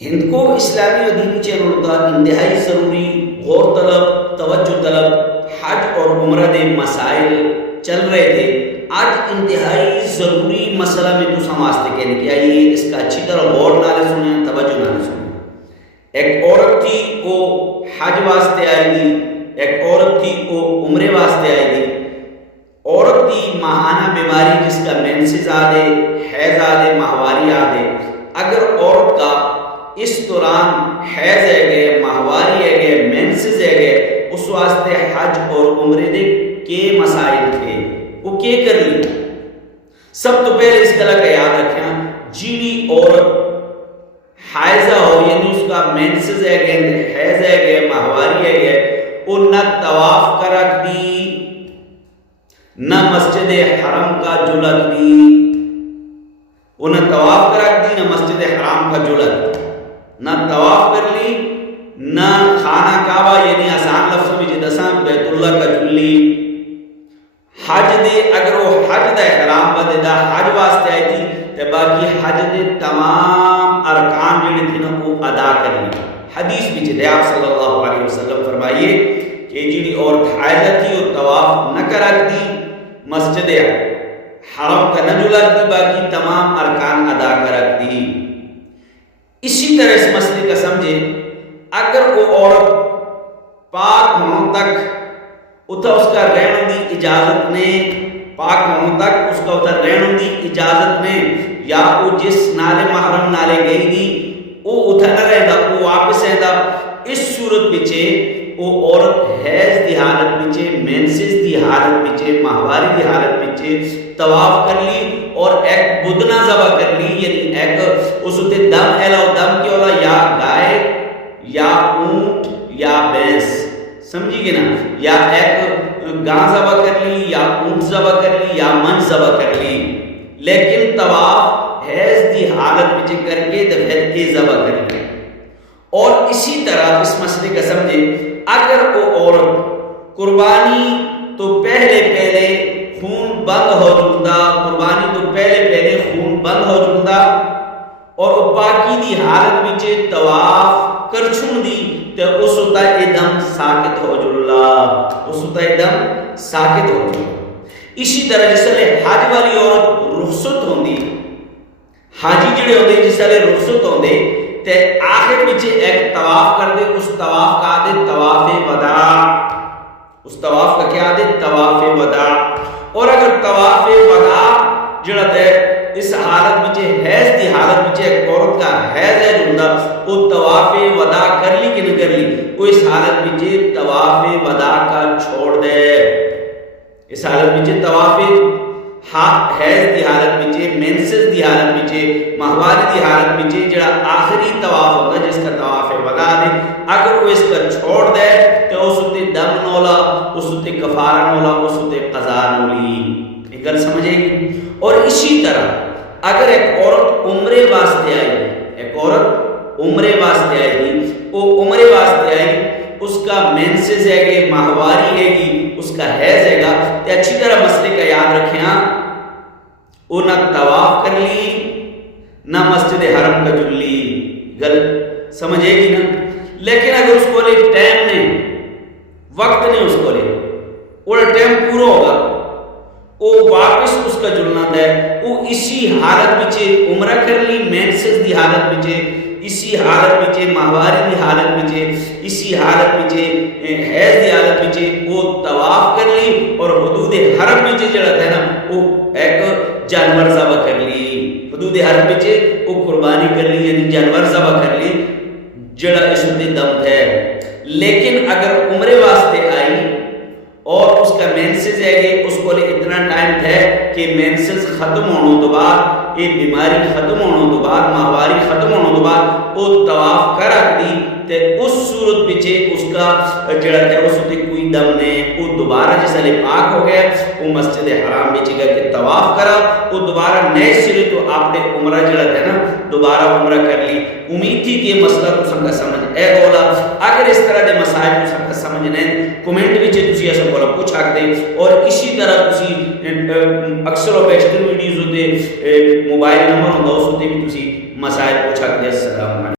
ہند کو اسلامی و دینی چینل کا انتہائی ضروری غور طلب توجہ طلب حج اور عمرہ دے مسائل چل رہے تھے. آج انتہائی ضروری مسئلہ میں تو سمجھتے کہنے کہ آئیے اس کا اچھی طرح غور نالے سنیں, توجہ نالے سنیں. ایک عورت تھی وہ حج واسطے آئی تھی, ایک عورت تھی وہ عمرے واسطے آئی تھی. عورت کی ماہانہ بیماری جس کا مینسز آدھے, حیض آدھے, ماہواری آدھے. اگر عورت کا اس دوران حیض ہے گئے, ماہواری ہے گئے, مینسز ہے گئے, اس واسطے حج اور عمرے دے کے مسائل تھے, وہ کیا کر لی؟ سب تو پہلے اس گلہ کا یاد رکھیں, جیڑی عورت حائضہ ہو یعنی اس کا مینسز ہے گئے, حیض ہے گئے, ماہواری ہے گئے, وہ نہ طواف کا رکھ دی, نہ مسجد حرم کا جو رکھ دی, وہ نہ طواف کا رکھ دی, نہ مسجد حرام کا جو رکھ دی, نہ طواف کر لی, نہ خانہ کعبہ یعنی آسان لفظوں میں جدساں بیت اللہ کا جلی. حج دے اگر وہ حج دا احرام بدے دا حج واسطے آئی تھی تو باقی حج دے تمام ارکان جڑے تھے نا وہ ادا کرنی. حدیث بھی چلے آپ صلی اللہ علیہ وسلم فرمائیے کہ جڑی عورت حائضہ تھی وہ طواف نہ کر دی, مسجد حرم کا نہ جلا دی, باقی تمام ارکان ادا کر دی. اسی طرح اس مسئلے کا سمجھے, اگر وہ عورت پاک ہونے تک اتھا اس کا رہن دی اجازت نے, پاک ہونے تک اس کا اتھا رہن دی اجازت نے, یا وہ جس نالے محرم نالے گئی دی وہ اتھا نہ رہن دا, وہ واپس ہے دا, اس صورت بچے وہ عورت حیض دی حالت بچے, مینسز دی حالت بچے, ماہواری دی حالت بچے طواف کر لی اور ایک بدنہ ذبح کر لی, یعنی ایک اس تے دم ایلا و دم کی اولا یا گائے یا اونٹ یا بینس, سمجھی گے نا, یا ایک گاں ذبح کر لی یا اونٹ ذبح کر لی یا من ذبح کر لی, لیکن طواف حیض دی حالت بچے کر کے دفعہ کے ذبح کر لی. اور اسی طرح اس مسئلے کا سمجھے, اگر وہ عورت قربانی تو پہلے خون بند ہو جندہ, قربانی تو پہلے خون بند ہو جندہ اور وہ پاکی دی حالت بچے طواف کر چھن دی تو اس ہوتا ادم ساکت ہو جلا, اس ہوتا ادم ساکت ہو جلا. اسی طرح جس لئے حاج والی عورت رخصت ہوں دی, حاجی جڑے ہوتے جس لئے رخصت ہوں دے تے آخر بچے ایک طواف کر دے, اس طواف کا دے طواف وداع, اس طواف کا کیا دے طواف وداع. اور اگر طواف وداع جڑا دے اس حالت بچے حیض دی حالت بچے ایک عورت کا حیض ہے جندہ, وہ طواف وداع کر لی کہ نہ کر لی, وہ اس حالت بچے طواف وداع کا چھوڑ دے, اس حالت بچے طواف حیض دی حالت بچے, مینسز دی حالت بچے, ماہواری دی حالت بچے جڑا آخری طواف ہوگا جس کا طواف وداع دے, اگر وہ اس کا چھوڑ دے تو اس تے دم نولا, اس تے کفارہ نولا, اس تے قضا نولی. ایک گل سمجھے گی. اور اسی طرح اگر ایک عورت عمرے واسطے آئی, ایک عورت عمرے واسطے آئی گی, وہ عمرے واسطے آئی, اس کا مینسز ہے گی, ماہواری ہے گی, اس کا حیض ہے گا, تو اچھی طرح مسئلے کا یاد رکھیں, وہ نہ طواف کر لی نہ مسجد حرم کا جلی. گل سمجھے گی نا. لیکن اگر اس کو لے ٹائم نے, وقت نے, اس کو لے وہ ٹائم پورا ہوگا, وہ واپس اس کا جلنا دے, وہ اسی حالت بچے عمرہ کر لی, مینسز دی حالت بچے, اسی حالت بچے ماہواری دی حالت بچے, اسی حالت بچے حیض دی حالت بچے وہ طواف کر لی, اور حدود حرم بچے جڑا ہے نا وہ ایک جانور ذبح کر لی, حدود حرم بچے وہ قربانی کر لی یعنی جانور ذبح کر لی جڑا اس تے دم ہے. لیکن اگر عمرے واسطے آئی اور اس کا مینسز ہے کہ اس کو لے اتنا ٹائم ہے کہ مینسز ختم ہونے تو بعد, یہ بیماری ختم ہونے تو بعد, ماہواری ختم ہونے تو بعد وہ طواف کر رکھ دی, تے اس صورت بچے اس کا جڑا ہے اس تے کوئی دم نے, وہ دوبارہ جیسا لے پاک ہو گیا, وہ مسجد حرام بچے گا کہ طواف کرا, وہ دوبارہ نئے سرے تو آپ نے عمرہ جڑا ہے نا دوبارہ عمرہ کر لی. امید تھی کہ مسئلہ تو سب کا سمجھ اے بولا. اگر اس طرح دے مسائل تو سب کا سمجھ نہیں, کومنٹ بچے تسی ایسا بولا پوچھ آکھ دے, اور اسی طرح تسی اکثر و بیشتر ویڈیوز ہوتے موبائل نمبر ہوتا اس ہوتے بھی تسی مسائل پوچھ آکھ دے. السلام